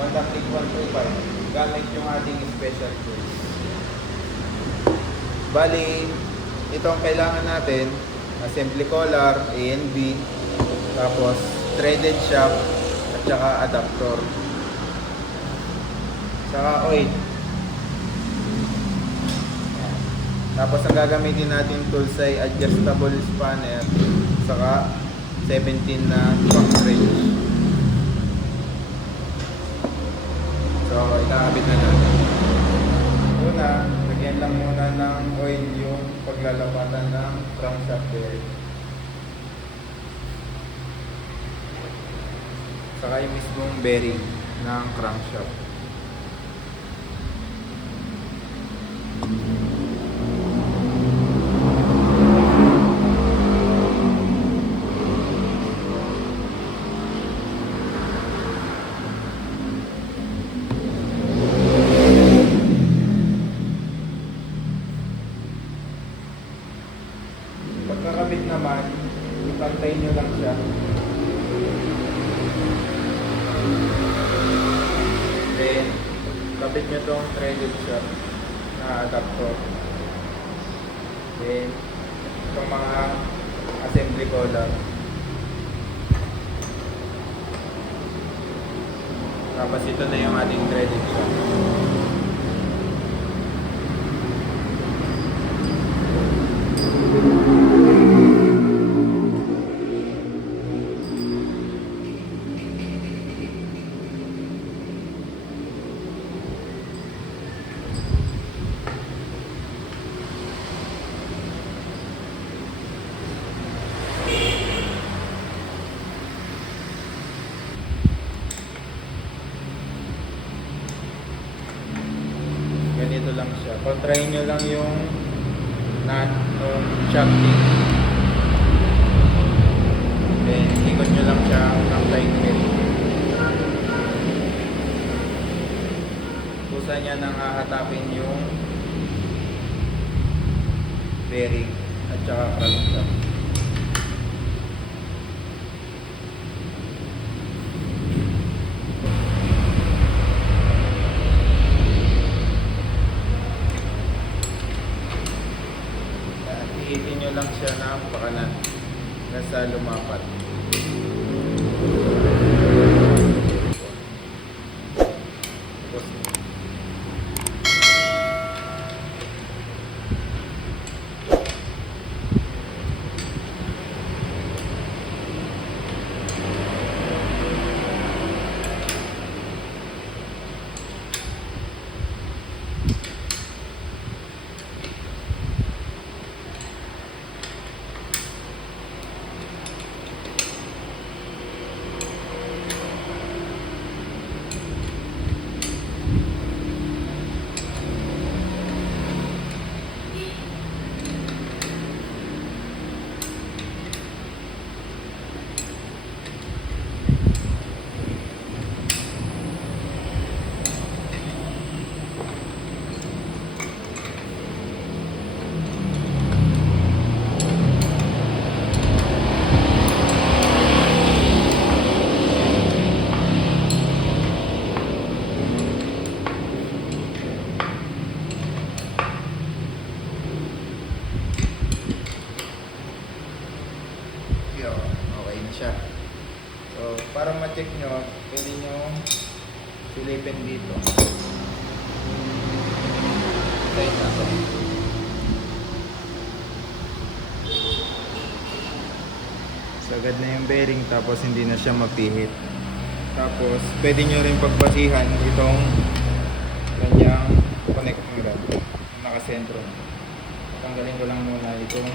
Honda Click 125 gamit yung ating special tools. Bali, itong kailangan natin, assembly collar, A and B, tapos threaded shaft, at saka adapter. Saka oil. Tapos ang gagamitin natin tools ay adjustable spanner, saka 17 na back wrench. So, itakabit na natin. Una, lagyan lang muna ng oil yung paglalapatan ng crankshaft bearing. Saka yung mismong bearing ng crankshaft. Pagkakabit naman, ipantay nyo lang siya. Then, kapit nyo tong threaded shot na adapter. Then, itong mga assembly collar. Tapos ito na yung ating threaded shot. Ganito lang siya. Kontrahin nyo lang yung nut ng shafting. Then, ikot nyo lang siya ng head. Kusa niya nang hahatapin yung bearing at saka crankshaft. At ihitin lang siya ng pakanan nasa lumapat. Tapos, Yo, okay na siya. So, para ma-check nyo, pwede nyo silipin dito. Side na to. Sagad na yung bearing tapos hindi na siya mapihit. Tapos, pwede nyo rin pagbasihan itong kanyang connecting rod. Nakasentro. Tanggalin ko lang muna itong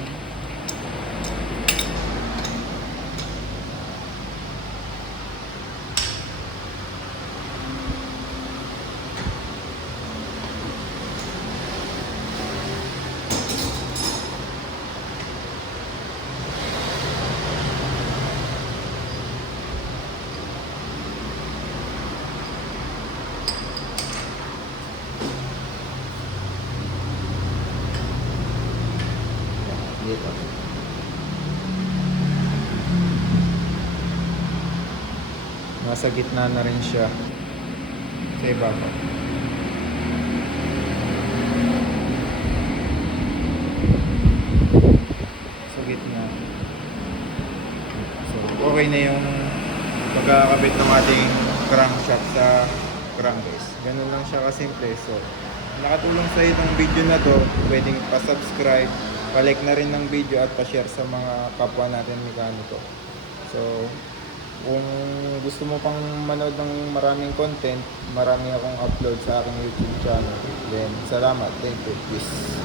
dito. Nasa gitna na rin siya. Sa ibabaw. Sa gitna. So, okay na yung pagkakabit ng ating crankshaft sa crankcase. Ganun lang siya kasimple. So, nakatulong sa itong video na to, pwedeng pa-subscribe, pa-like na rin ng video at pa-share sa mga kapwa natin mekaniko. Kung gusto mo pang manood ng maraming content, marami akong upload sa aking YouTube channel. Then, salamat. Thank you. Peace.